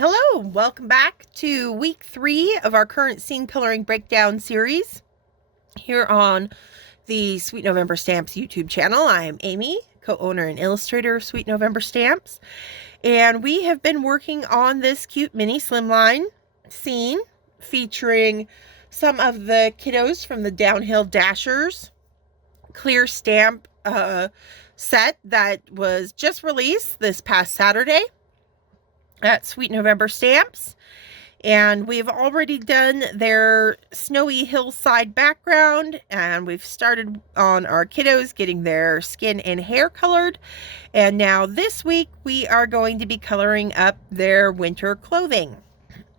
Hello, welcome back to week 3 of our current scene coloring breakdown series here on the Sweet November Stamps YouTube channel. I'm Amy, co-owner and illustrator of Sweet November Stamps, and we have been working on this cute mini slimline scene featuring some of the kiddos from the Downhill Dashers clear stamp set that was just released this past Saturday at Sweet November Stamps. And we've already done their snowy hillside background, and we've started on our kiddos getting their skin and hair colored. And now this week we are going to be coloring up their winter clothing.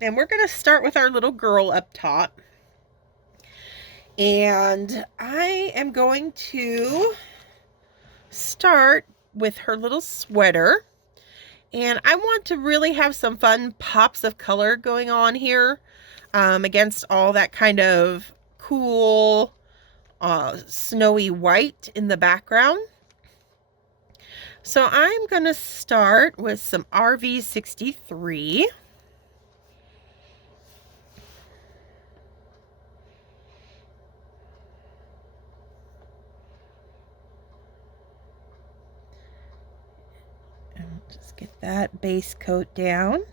And we're going to start with our little girl up top. And I am going to start with her little sweater. And I want to really have some fun pops of color going on here against all that kind of cool snowy white in the background. So I'm going to start with some RV63. Just get that base coat down.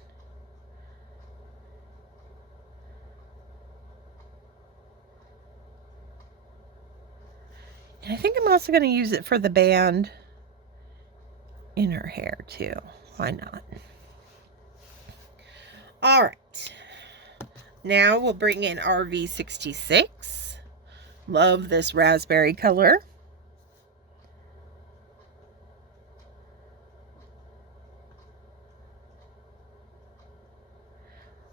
And I think I'm also going to use it for the band in her hair too. Why not? All right. Now we'll bring in RV66. Love this raspberry color.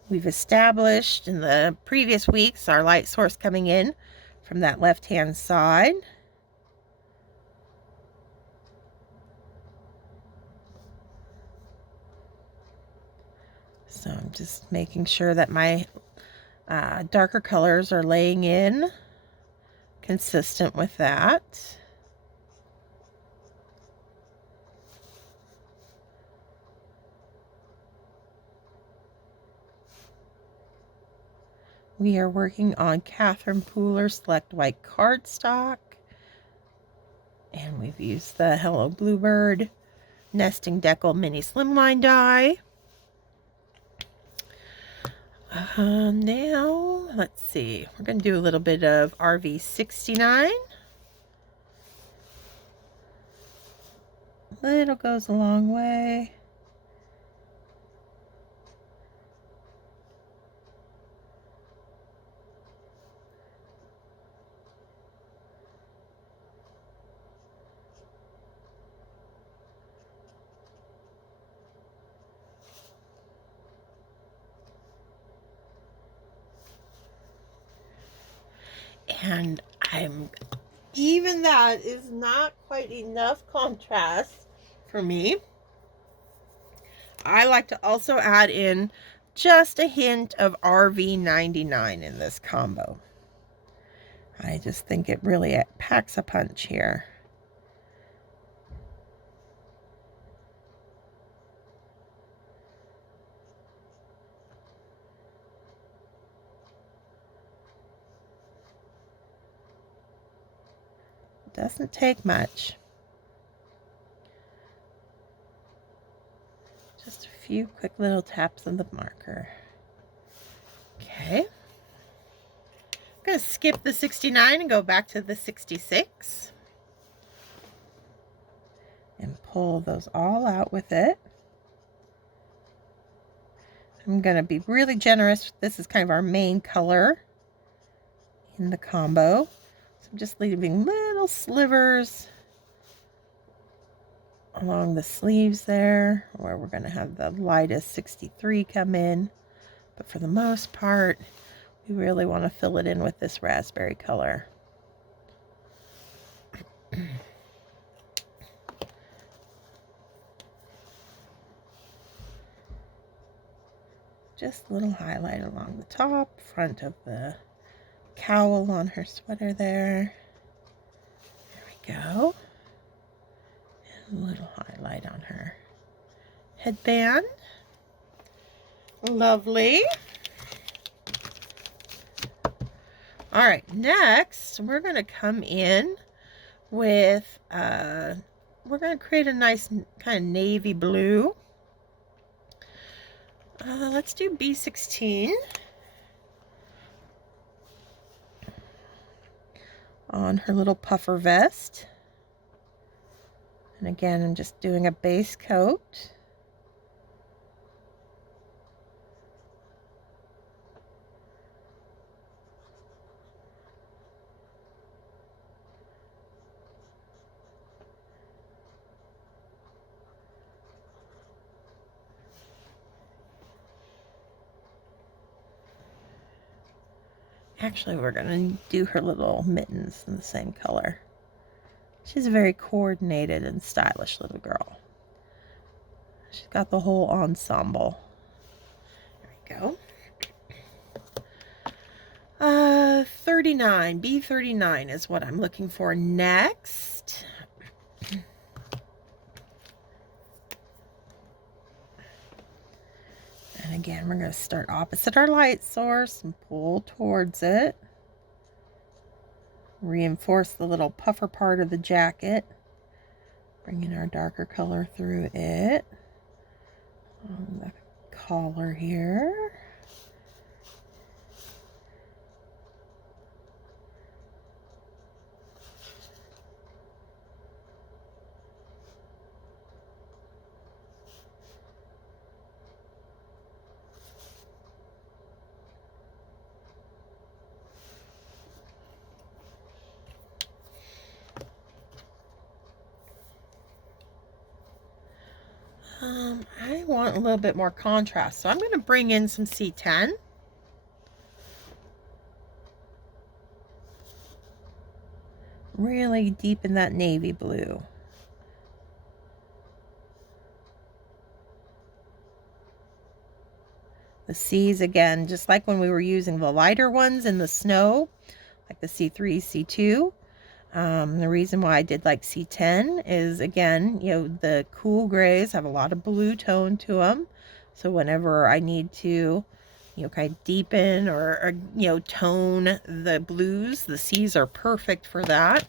We've established in the previous weeks our light source coming in from that left-hand side. So I'm just making sure that my darker colors are laying in consistent with that. We are working on Catherine Pooler Select White Cardstock. And we've used the Hello Bluebird Nesting Deckled Mini Slimline die. Now, let's see. We're going to do a little bit of RV69. Little goes a long way. And even that is not quite enough contrast for me. I like to also add in just a hint of RV99 in this combo. I just think it really packs a punch here. Doesn't take much. Just a few quick little taps of the marker. Okay. I'm going to skip the 69 and go back to the 66. And pull those all out with it. I'm going to be really generous. This is kind of our main color in the combo. I'm just leaving little slivers along the sleeves there, where we're going to have the lightest 63 come in. But for the most part, we really want to fill it in with this raspberry color. Just a little highlight along the top, front of the cowl on her sweater there. There we go. And a little highlight on her headband. Lovely. All right, next we're going to come in with, we're going to create a nice kind of navy blue. Let's do B16 on her little puffer vest. And again, I'm just doing a base coat. Actually, we're going to do her little mittens in the same color. She's a very coordinated and stylish little girl. She's got the whole ensemble. There we go. 39. B39 is what I'm looking for next. And again, we're going to start opposite our light source and pull towards it. Reinforce the little puffer part of the jacket. Bringing our darker color through it. On the collar here. I want a little bit more contrast, so I'm going to bring in some C10. Really deepen that navy blue. The C's, again, just like when we were using the lighter ones in the snow, like the C3, C2. The reason why I did like C10 is, again, you know, the cool grays have a lot of blue tone to them. So whenever I need to, you know, kind of deepen or you know, tone the blues, the C's are perfect for that.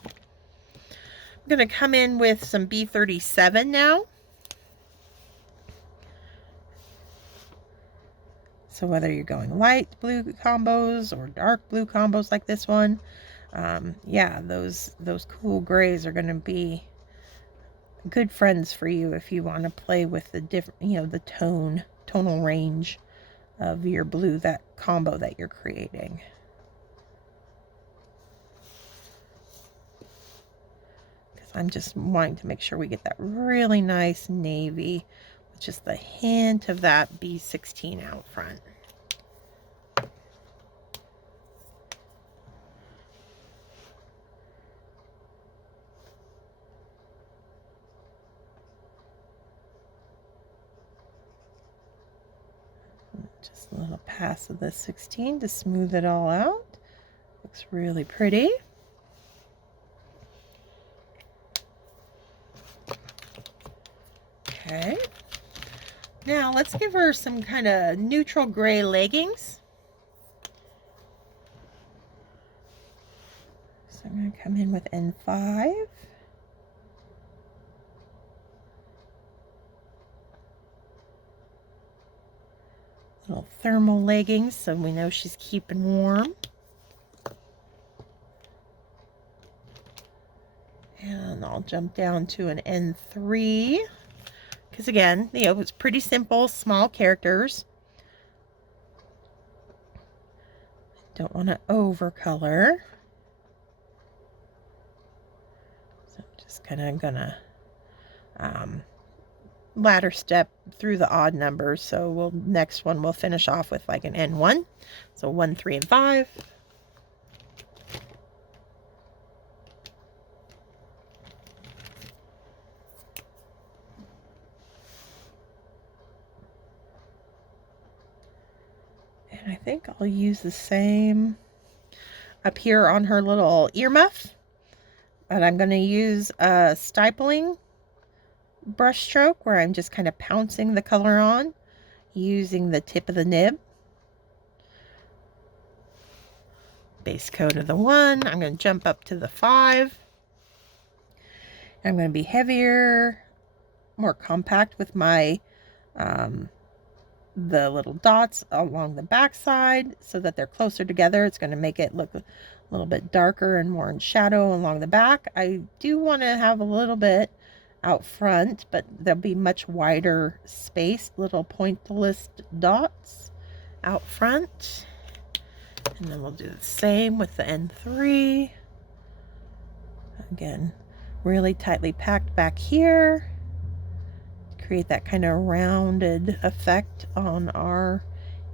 I'm going to come in with some B37 now. So whether you're going light blue combos or dark blue combos like this one, yeah, those cool grays are going to be good friends for you if you want to play with the different, you know, the tonal range of your blue, that combo that you're creating. Because I'm just wanting to make sure we get that really nice navy with just the hint of that B16 out front. Just a little pass of the 16 to smooth it all out. Looks really pretty. Okay. Now let's give her some kind of neutral gray leggings. So I'm going to come in with N5. Little thermal leggings, so we know she's keeping warm. And I'll jump down to an N3. Because again, you know, it's pretty simple, small characters. Don't want to overcolor. So I'm just kind of gonna ladder step through the odd numbers. So next one we'll finish off with like an N1. So 1, 3, and 5. And I think I'll use the same up here on her little earmuff. But I'm going to use a stippling brush stroke where I'm just kind of pouncing the color on. using the tip of the nib. Base coat of the 1. I'm going to jump up to the 5. I'm going to be heavier, more compact with my the little dots along the back side so that they're closer together. It's going to make it look a little bit darker and more in shadow along the back. I do want to have a little bit out front, but there'll be much wider space, little pointillist dots out front. And then we'll do the same with the N3. Again, really tightly packed back here. Create that kind of rounded effect on our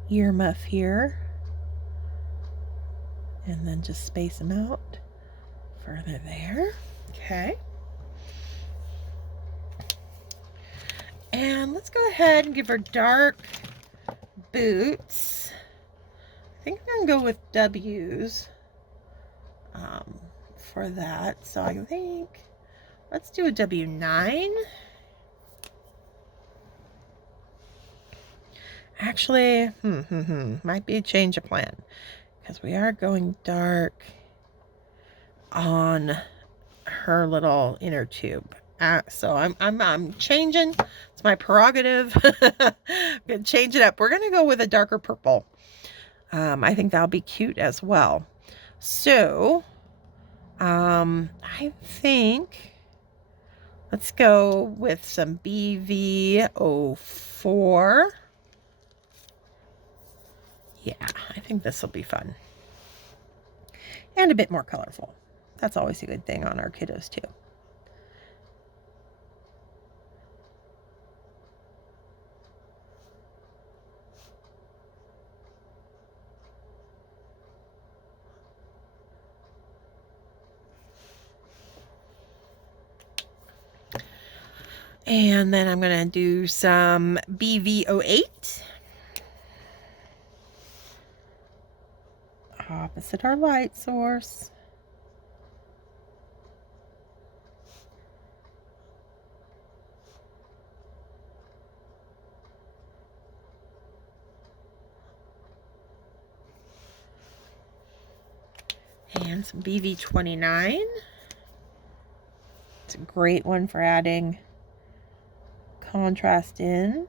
ear muff here. And then just space them out further there. Okay. And let's go ahead and give her dark boots. I think I'm going to go with W's for that. So I think let's do a W9. Actually, might be a change of plan because we are going dark on her little inner tube. So I'm changing. It's my prerogative. I'm gonna change it up. We're gonna go with a darker purple. I think that'll be cute as well. So, I think let's go with some BV04. Yeah, I think this will be fun. And a bit more colorful. That's always a good thing on our kiddos too. And then I'm going to do some BV08. Opposite our light source. And some BV29. It's a great one for adding contrast in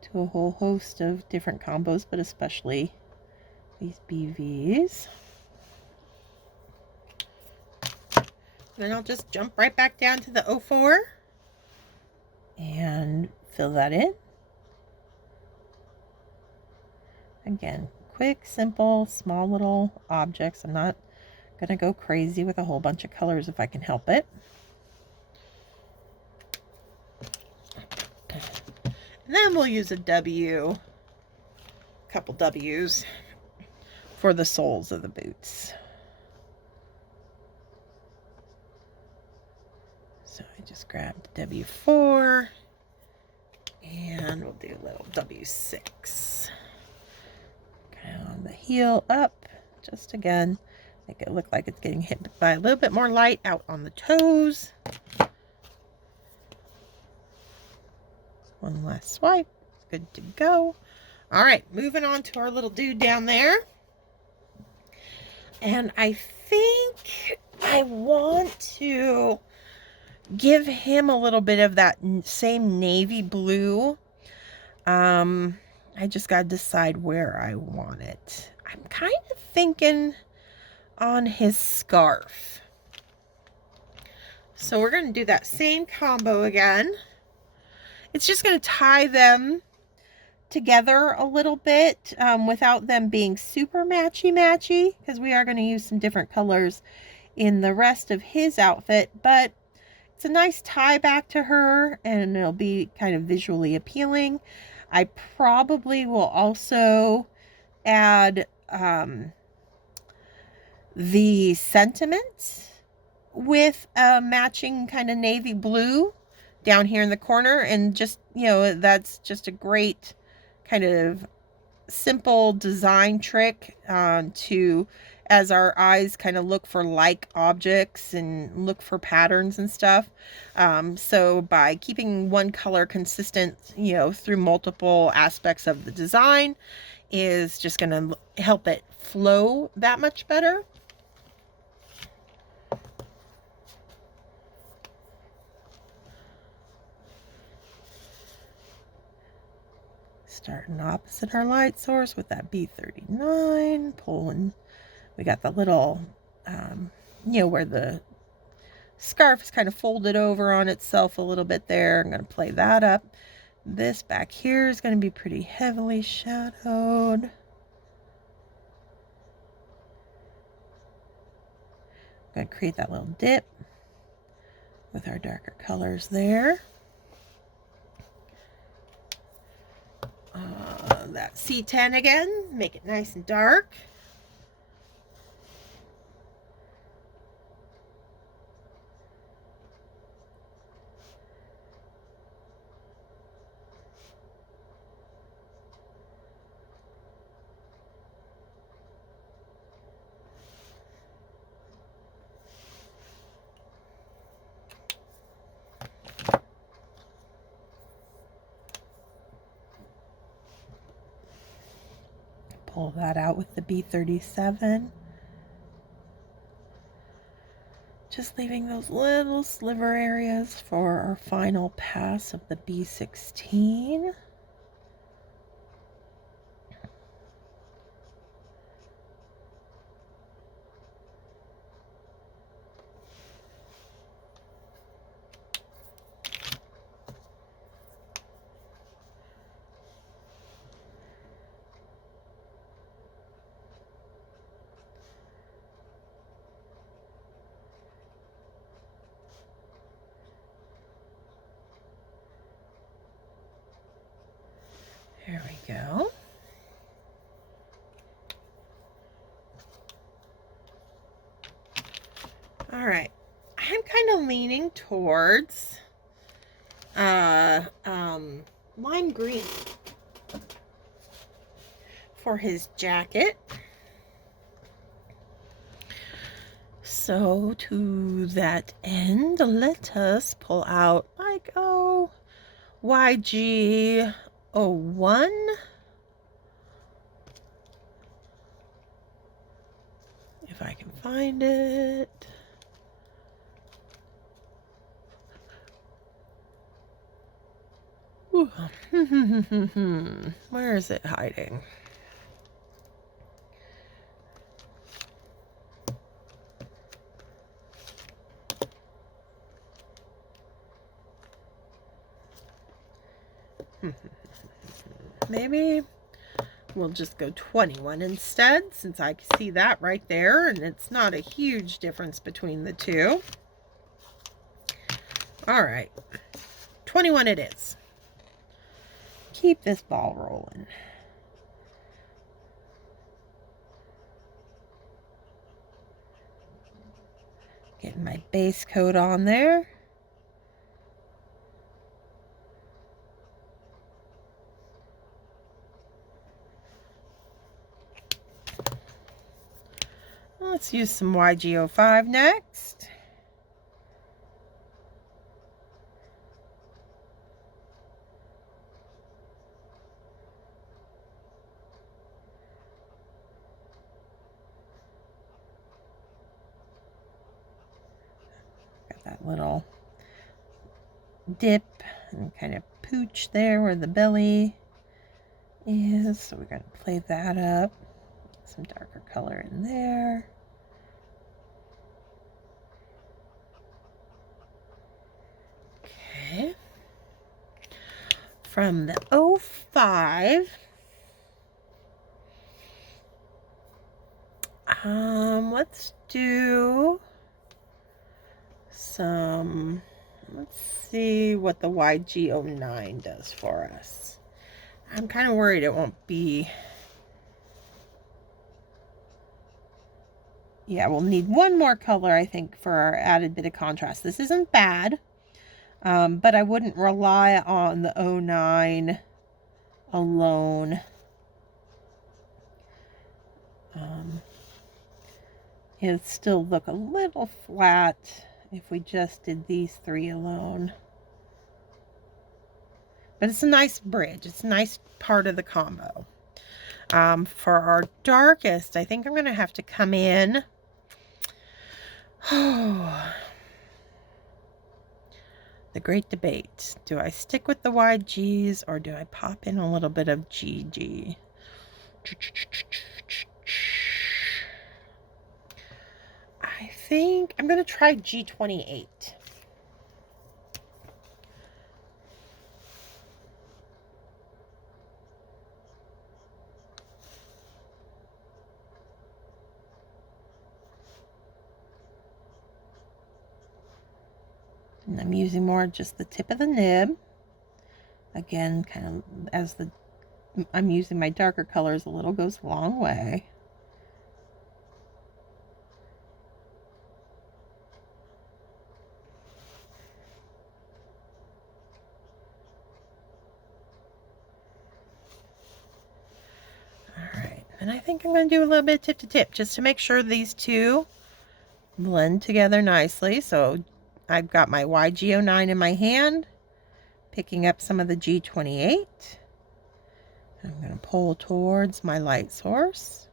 to a whole host of different combos, but especially these BVs. Then I'll just jump right back down to the 04 and fill that in. Again, quick, simple, small little objects. I'm not going to go crazy with a whole bunch of colors if I can help it. And then we'll use a W, a couple W's for the soles of the boots. So I just grabbed W4 and we'll do a little W6. Kind of on the heel up, just again, make it look like it's getting hit by a little bit more light out on the toes. One last swipe. Good to go. All right, moving on to our little dude down there. And I think I want to give him a little bit of that same navy blue. I just got to decide where I want it. I'm kind of thinking on his scarf. So we're going to do that same combo again. It's just going to tie them together a little bit without them being super matchy-matchy, because we are going to use some different colors in the rest of his outfit, but it's a nice tie back to her and it'll be kind of visually appealing. I probably will also add the sentiment with a matching kind of navy blue down here in the corner, and just, you know, that's just a great kind of simple design trick to as our eyes kind of look for like objects and look for patterns and stuff. So by keeping one color consistent, you know, through multiple aspects of the design is just going to help it flow that much better. Starting opposite our light source with that B39, pulling. We got the little, you know, where the scarf is kind of folded over on itself a little bit there. I'm going to play that up. This back here is going to be pretty heavily shadowed. I'm going to create that little dip with our darker colors there. That C10 again, make it nice and dark. Pull that out with the B37. Just leaving those little sliver areas for our final pass of the B16. There we go. All right. I'm kind of leaning towards lime green for his jacket. So to that end, let us pull out like, oh, YG01. If I can find it. Where is it hiding? Maybe we'll just go 21 instead, since I can see that right there, and it's not a huge difference between the two. All right, 21 it is. Keep this ball rolling. Getting my base coat on there. Let's use some YG05 next. Got that little dip and kind of pooch there where the belly is. So we're going to play that up. Some darker color in there. Okay. From the 05, let's do some, let's see what the YG09 does for us. I'm kind of worried it won't be. Yeah, we'll need one more color, I think, for our added bit of contrast. This isn't bad, but I wouldn't rely on the 09 alone. it'd still look a little flat if we just did these three alone. But it's a nice bridge. It's a nice part of the combo. For our darkest, I think I'm going to have to come in. Oh, the great debate. Do I stick with the wide G's or do I pop in a little bit of GG? I think I'm going to try G28. And I'm using more just the tip of the nib. Again, kind of as I'm using my darker colors, a little goes a long way. All right, and I think I'm going to do a little bit of tip to tip just to make sure these two blend together nicely. So I've got my YG09 in my hand, picking up some of the G28. I'm going to pull towards my light source.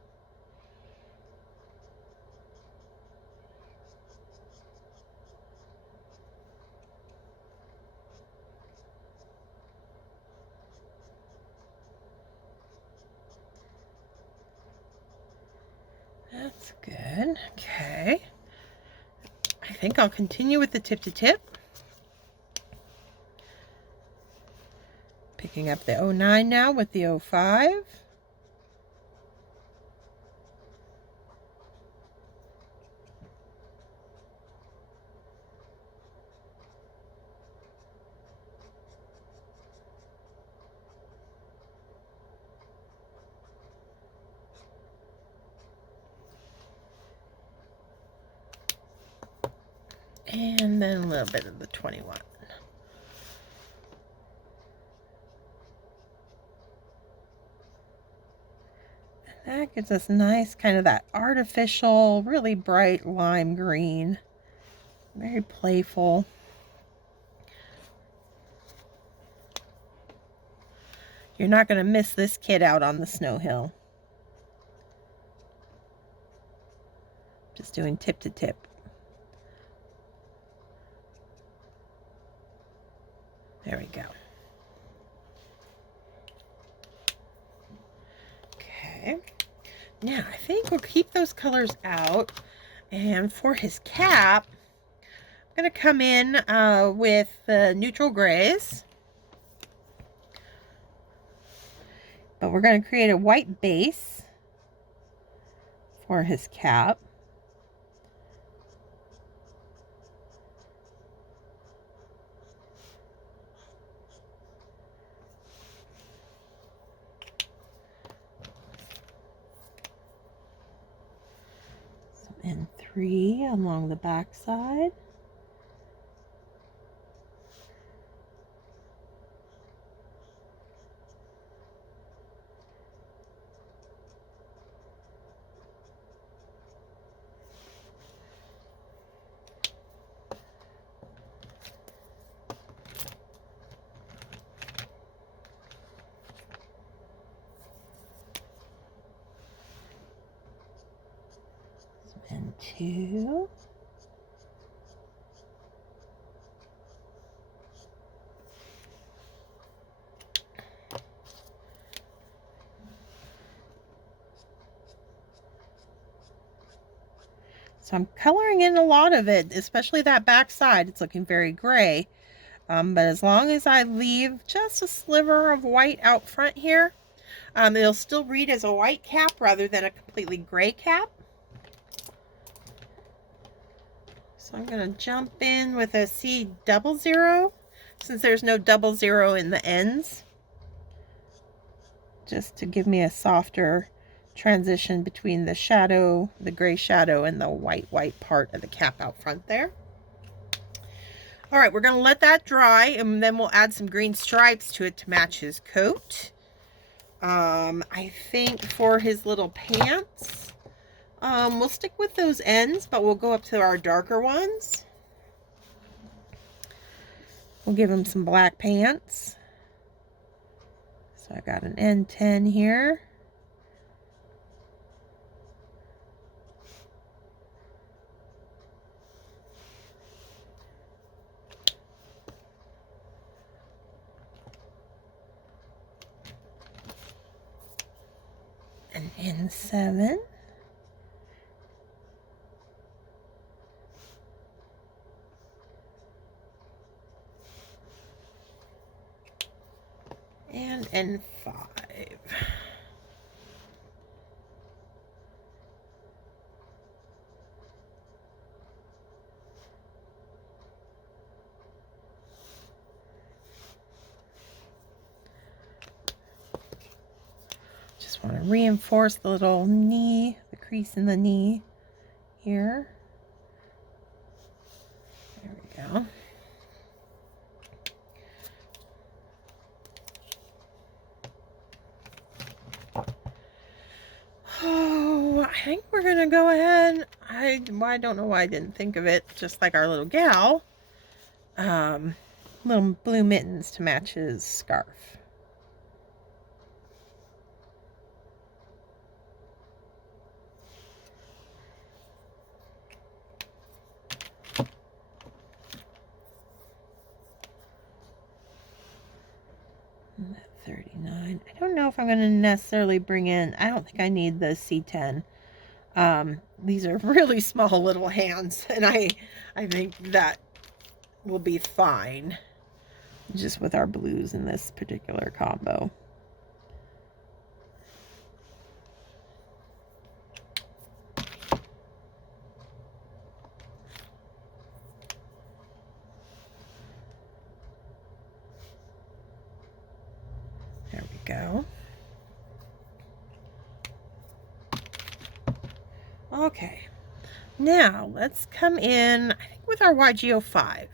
That's good. Okay. I think I'll continue with the tip to tip. Picking up the 09 now with the 05. And then a little bit of the 21. And that gives us nice, kind of that artificial, really bright lime green. Very playful. You're not going to miss this kid out on the snow hill. Just doing tip to tip. There we go. Okay. Now, I think we'll keep those colors out. And for his cap, I'm going to come in with the neutral grays. But we're going to create a white base for his cap. And 3 along the back side. And 2. So I'm coloring in a lot of it, especially that back side. It's looking very gray. But as long as I leave just a sliver of white out front here, it'll still read as a white cap rather than a completely gray cap. So I'm going to jump in with a C00 since there's no 00 in the ends, just to give me a softer transition between the shadow, the gray shadow, and the white part of the cap out front there. All right, we're going to let that dry, and then we'll add some green stripes to it to match his coat. I think for his little pants, We'll stick with those ends, but we'll go up to our darker ones. We'll give them some black pants. So I got an N10 here. An N7. And N5. Just want to reinforce the little knee, the crease in the knee here. There we go. Oh, I think we're gonna go ahead. I don't know why I didn't think of it. Just like our little gal, little blue mittens to match his scarf. And that 39. I don't know if I'm going to necessarily bring in. I don't think I need the C10. These are really small little hands, and I think that will be fine just with our blues in this particular combo. There we go. Okay, now let's come in, I think, with our YG05.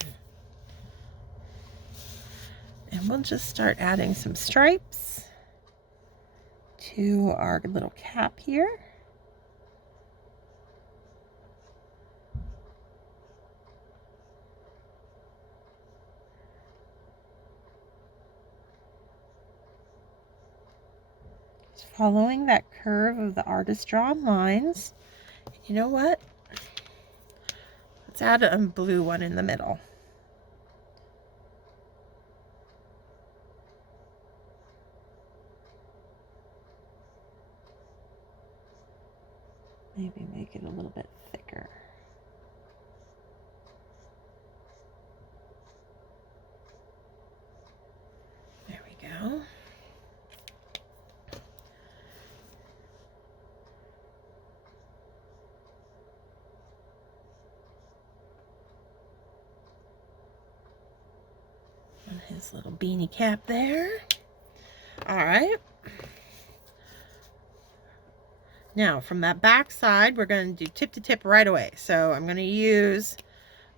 And we'll just start adding some stripes to our little cap here. Just following that curve of the artist drawn lines. You know what? Let's add a blue one in the middle. Maybe make it a little bit thicker. There we go. And his little beanie cap there. All right. Now, from that back side, we're going to do tip to tip right away. So I'm going to use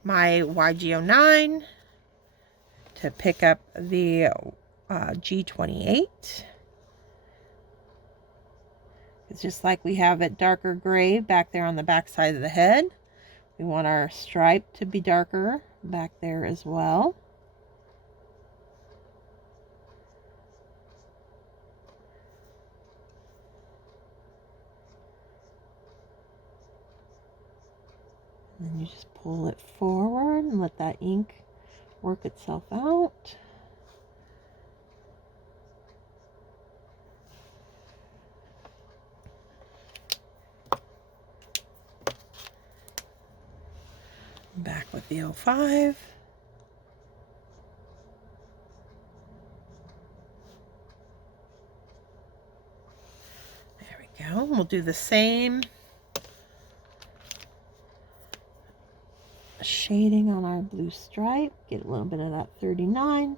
my YG09 to pick up the G28. It's just like we have it darker gray back there on the back side of the head. We want our stripe to be darker back there as well. And then you just pull it forward and let that ink work itself out. Back with the 05. There we go. We'll do the same shading on our blue stripe. Get a little bit of that 39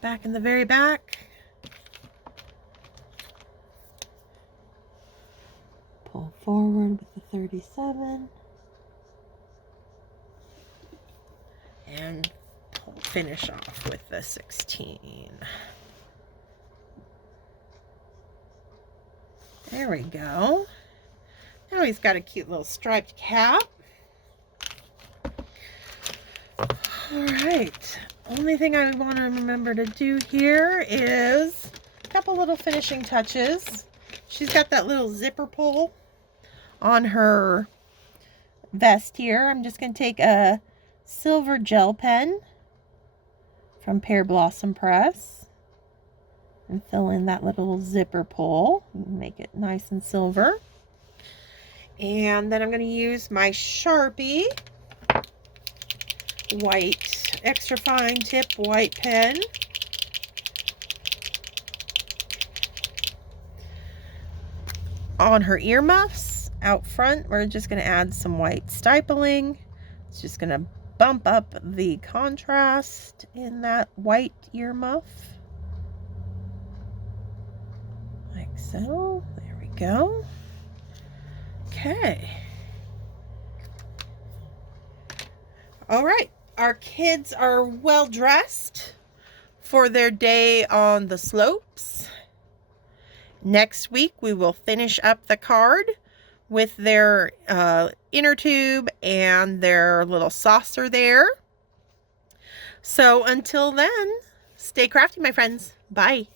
back in the very back. Pull forward with the 37. And finish off with the 16. There we go. Now he's got a cute little striped cap. All right. Only thing I want to remember to do here is a couple little finishing touches. She's got that little zipper pull on her vest here. I'm just going to take a silver gel pen from Pear Blossom Press and fill in that little zipper pull and make it nice and silver. And then I'm going to use my Sharpie white, extra fine tip white pen. On her earmuffs out front, we're just going to add some white stippling. It's just going to bump up the contrast in that white earmuff. Like so. There we go. Okay. All right. Our kids are well dressed for their day on the slopes. Next week, we will finish up the card with their inner tube and their little saucer there. So until then, stay crafty, my friends. Bye.